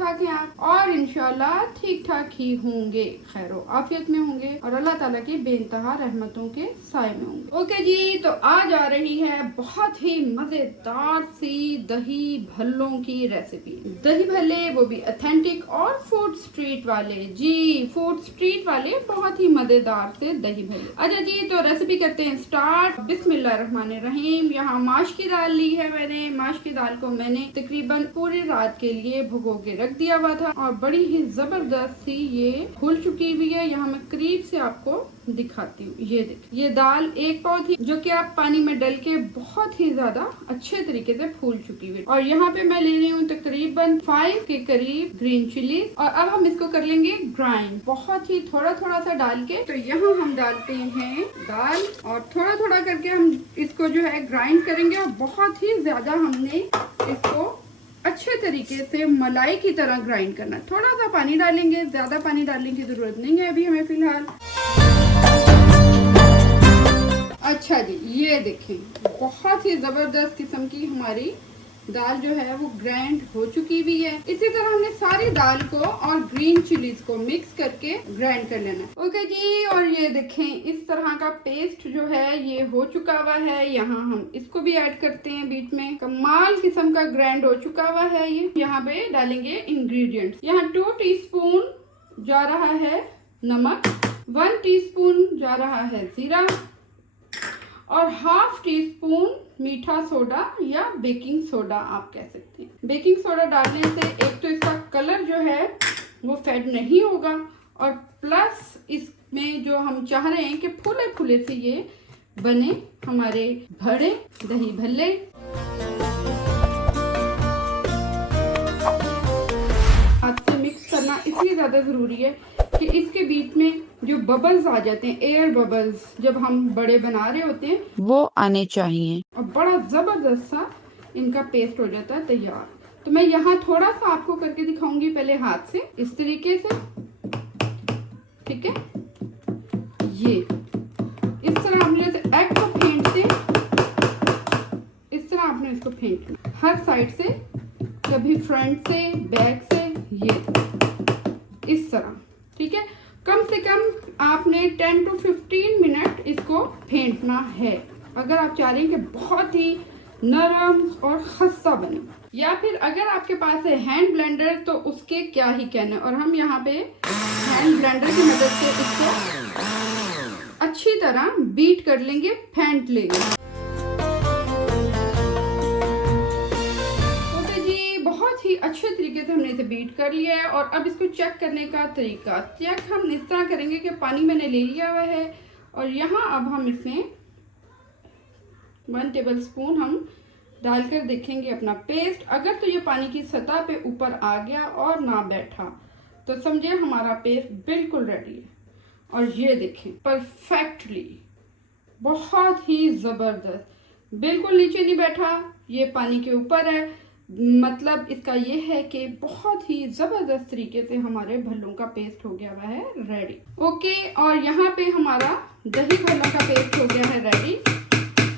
ठाक हैं आप और इंशाल्लाह ठीक ठाक ही होंगे, खैर आफियत में होंगे और अल्लाह ताला की बेइंतहा रहमतों के साए में होंगे। ओके जी, तो आज आ रही है बहुत ही मजेदार सी दही भल्लों की रेसिपी। दही भल्ले वो भी ऑथेंटिक और फूड स्ट्रीट वाले। जी फूड स्ट्रीट वाले बहुत ही मजेदार से दही भल्ले। अच्छा जी, तो रेसिपी करते हैं स्टार्ट। बिस्मिल्लाहिर्रहमानिर्रहीम। यहाँ माश की दाल ली है मैंने। माश की दाल को मैंने तकरीबन पूरी रात के लिए भिगो के रख दिया हुआ था और बड़ी ही जबरदस्त सी ये फूल चुकी हुई है। यहाँ मैं करीब से आपको दिखाती हूँ। ये देखिए, ये दाल एक पाव थी जो कि आप पानी में डाल के बहुत ही ज्यादा अच्छे तरीके से फूल चुकी हुई। और यहाँ पे मैं ले रही हूँ तकरीबन 5 के करीब ग्रीन चिली और अब हम इसको कर लेंगे ग्राइंड, बहुत ही थोड़ा थोड़ा सा डाल के। तो यहाँ हम डालते हैं दाल और थोड़ा थोड़ा करके हम इसको जो है ग्राइंड करेंगे और बहुत ही ज्यादा हमने इसको अच्छे तरीके से मलाई की तरह ग्राइंड करना। थोड़ा सा पानी डालेंगे, ज्यादा पानी डालने की जरूरत नहीं है अभी हमें फिलहाल। अच्छा जी, ये देखें बहुत ही जबरदस्त किस्म की हमारी दाल जो है वो ग्राइंड हो चुकी भी है। इसी तरह हमने सारी दाल को और ग्रीन चिलीज को मिक्स करके ग्राइंड कर लेना है। ओके जी, और ये देखें इस तरह का पेस्ट जो है ये हो चुका हुआ है। यहाँ हम इसको भी ऐड करते हैं बीच में। कमाल किस्म का ग्राइंड हो चुका हुआ है ये। यहाँ पे डालेंगे इंग्रेडिएंट्स। यहाँ 2 टीस्पून जा रहा है नमक, 1 टीस्पून जा रहा है जीरा और हाफ टी स्पून मीठा सोडा या बेकिंग सोडा आप कह सकते हैं। बेकिंग सोडा डालने से एक तो इसका कलर जो है वो फेड नहीं होगा और प्लस इसमें जो हम चाह रहे हैं कि फूले फूले से ये बने हमारे भरे दही भल्ले। हाथ से मिक्स करना इसलिए ज्यादा जरूरी है कि इसके बीच में जो बबल्स आ जाते हैं, एयर बबल्स, जब हम बड़े बना रहे होते हैं वो आने चाहिए और बड़ा जबरदस्त सा इनका पेस्ट हो जाता है तैयार। तो मैं यहाँ थोड़ा सा आपको करके दिखाऊंगी पहले हाथ से, इस तरीके से, ठीक है। ये इस तरह आपने जैसे एग को फेंटते, इस तरह आपने इसको फेंटना हर साइड से, कभी फ्रंट से, बैक से, ये इस तरह, ठीक है। कम से कम आपने 10 to 15 मिनट इसको फेंटना है अगर आप चाह रहे हैं कि बहुत ही नरम और खस्ता बने। या फिर अगर आपके पास है हैंड ब्लेंडर तो उसके क्या ही कहना। और हम यहाँ पे हैंड ब्लेंडर की मदद से इसको अच्छी तरह बीट कर लेंगे, फेंट लेंगे। अच्छे तरीके से हमने इसे बीट कर लिया है और अब इसको चेक करने का तरीका, चेक हम इस तरह करेंगे कि पानी मैंने ले लिया हुआ है और यहाँ अब हम इसमें 1 टेबल स्पून हम डालकर देखेंगे अपना पेस्ट। अगर तो ये पानी की सतह पे ऊपर आ गया और ना बैठा तो समझे हमारा पेस्ट बिल्कुल रेडी है। और ये देखें परफेक्टली, बहुत ही जबरदस्त, बिल्कुल नीचे नहीं बैठा, ये पानी के ऊपर है। मतलब इसका ये है कि बहुत ही जबरदस्त तरीके से हमारे भल्लों का पेस्ट हो गया हुआ है रेडी। ओके, और यहाँ पे हमारा दही भल्लों का पेस्ट हो गया है रेडी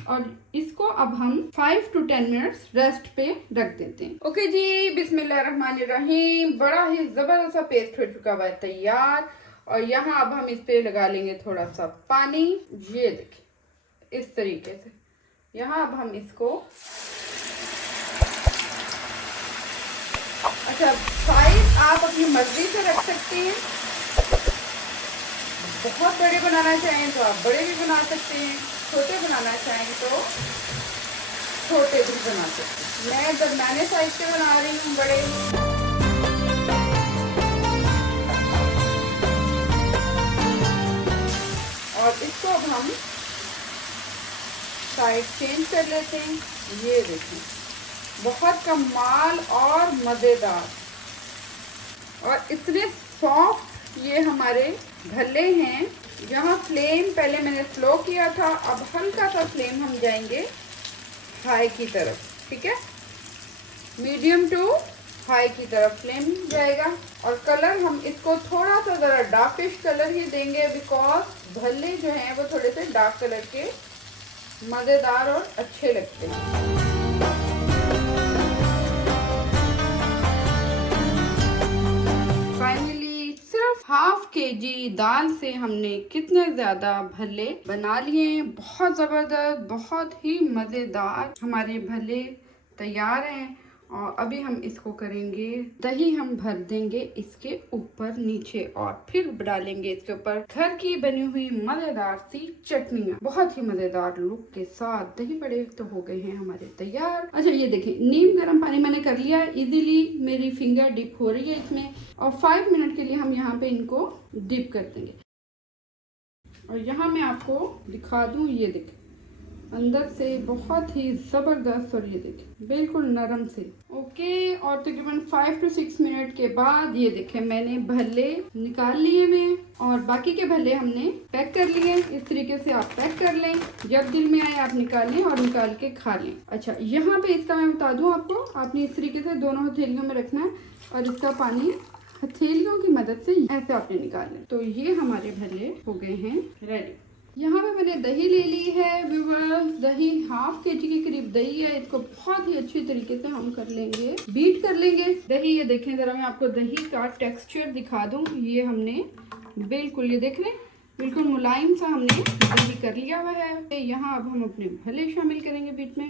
और इसको अब हम 5 to 10 मिनट्स रेस्ट पे रख देते हैं। ओके जी, बिस्मिल्लाहिर्रहमानिर्रहीम। बड़ा ही जबरदस्त सा पेस्ट हो चुका हुआ है तैयार और यहाँ अब हम इस पे लगा लेंगे थोड़ा सा पानी। ये देखिए इस तरीके से। यहाँ अब हम इसको, अच्छा साइज आप अपनी मर्जी से रख सकते हैं। बहुत बड़े बनाना चाहें तो आप बड़े भी बना सकते हैं, छोटे बनाना चाहें तो छोटे भी बना सकते हैं। मैं दरमियाने साइज के बना रही हूँ बड़े। और इसको अब हम साइड चेंज कर लेते हैं। ये देखें बहुत कमाल और मज़ेदार और इतने सॉफ्ट ये हमारे भल्ले हैं। यहाँ फ्लेम पहले मैंने स्लो किया था, अब हल्का सा फ्लेम हम जाएंगे हाई की तरफ, ठीक है। मीडियम टू हाई की तरफ फ्लेम जाएगा और कलर हम इसको थोड़ा सा ज़रा डार्किश कलर ही देंगे बिकॉज भल्ले जो हैं वो थोड़े से डार्क कलर के मज़ेदार और अच्छे लगते हैं। kg दाल से हमने कितने ज्यादा भल्ले बना लिए। बहुत जबरदस्त, बहुत ही मजेदार हमारे भल्ले तैयार हैं। और अभी हम इसको करेंगे, दही हम भर देंगे इसके ऊपर नीचे और फिर डालेंगे इसके ऊपर घर की बनी हुई मजेदार सी चटनियाँ। बहुत ही मजेदार लुक के साथ दही बड़े तो हो गए हैं हमारे तैयार। अच्छा ये देखें, नीम गर्म पानी मैंने कर लिया। इजीली मेरी फिंगर डिप हो रही है इसमें और 5 मिनट के लिए हम यहाँ पे इनको डिप कर देंगे। और यहाँ मैं आपको दिखा दूँ, ये देखें अंदर से बहुत ही ज़बरदस्त, और ये देखें बिल्कुल नरम से। ओके, और तकरीबन 5 to 6 मिनट के बाद ये देखें मैंने भल्ले निकाल लिए मैं, और बाकी के भल्ले हमने पैक कर लिए। इस तरीके से आप पैक कर लें, जब दिल में आए आप निकाल लें और निकाल के खा लें। अच्छा यहाँ पे इसका मैं बता दूँ आपको, आपने इस तरीके से दोनों हथेलियों में रखना है और इसका पानी हथेलियों की मदद से ऐसे आपने निकाल लें। तो ये हमारे भल्ले हो गए हैं रेडी। यहाँ पे मैंने दही ले ली है व्यूअर्स, दही हाफ kg के करीब दही है। इसको बहुत ही अच्छी तरीके से हम कर लेंगे, बीट कर लेंगे दही। ये देखें जरा, मैं आपको दही का टेक्सचर दिखा दूँ। ये हमने बिल्कुल, ये देख लें बिल्कुल मुलायम सा हमने दही कर लिया हुआ है। यहाँ अब हम अपने भले शामिल करेंगे बीट में।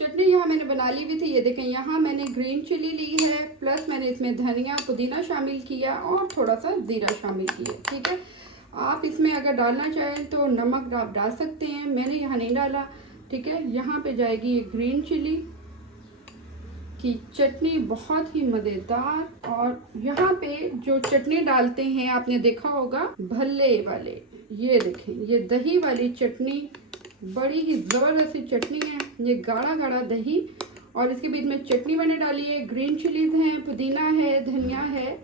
चटनी यहाँ मैंने बना ली हुई थी। ये देखें यहाँ मैंने ग्रीन चिली ली है, प्लस मैंने इसमें धनिया पुदीना शामिल किया और थोड़ा सा ज़ीरा शामिल किया। ठीक है, आप इसमें अगर डालना चाहें तो नमक आप डाल सकते हैं, मैंने यहाँ नहीं डाला। ठीक है, यहाँ पे जाएगी ये ग्रीन चिली की चटनी, बहुत ही मज़ेदार। और यहाँ पे जो चटनी डालते हैं आपने देखा होगा भल्ले वाले, ये देखें ये दही वाली चटनी बड़ी ही ज़बरदस्त चटनी है। ये गाढ़ा गाढ़ा दही और इसके बीच में चटनी मैंने डाली है, ग्रीन चिलीज हैं, पुदीना है, धनिया है,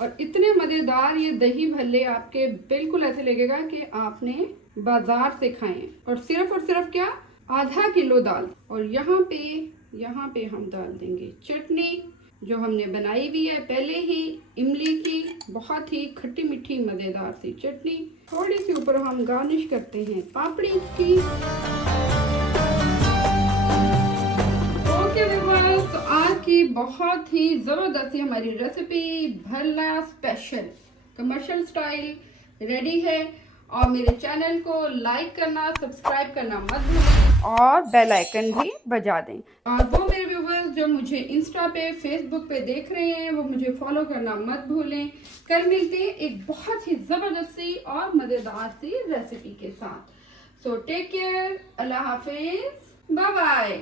और इतने मज़ेदार ये दही भल्ले आपके बिल्कुल ऐसे लगेगा कि आपने बाजार से खाएं। और सिर्फ क्या, आधा किलो दाल। और यहाँ पे हम डाल देंगे चटनी जो हमने बनाई हुई है पहले ही, इमली की, बहुत ही खट्टी मीठी मज़ेदार सी चटनी। थोड़ी सी ऊपर हम गार्निश करते हैं पापड़ी की। ओके व्यूअर्स, तो आज की बहुत ही ज़बरदस्त हमारी recipe Bhalla special commercial style ready है। और मेरे चैनल को लाइक करना, सब्सक्राइब करना मत भूलें और बेल आइकन भी बजा दें। और वो मेरे व्यूवर्स जो मुझे इंस्टा पे, फेसबुक पे देख रहे हैं, वो मुझे फॉलो करना मत भूलें। कल मिलते हैं एक बहुत ही ज़बरदस्त सी और मज़ेदार सी रेसिपी के साथ। सो टेक केयर, अल्लाह हाफिज़, बाय बाय।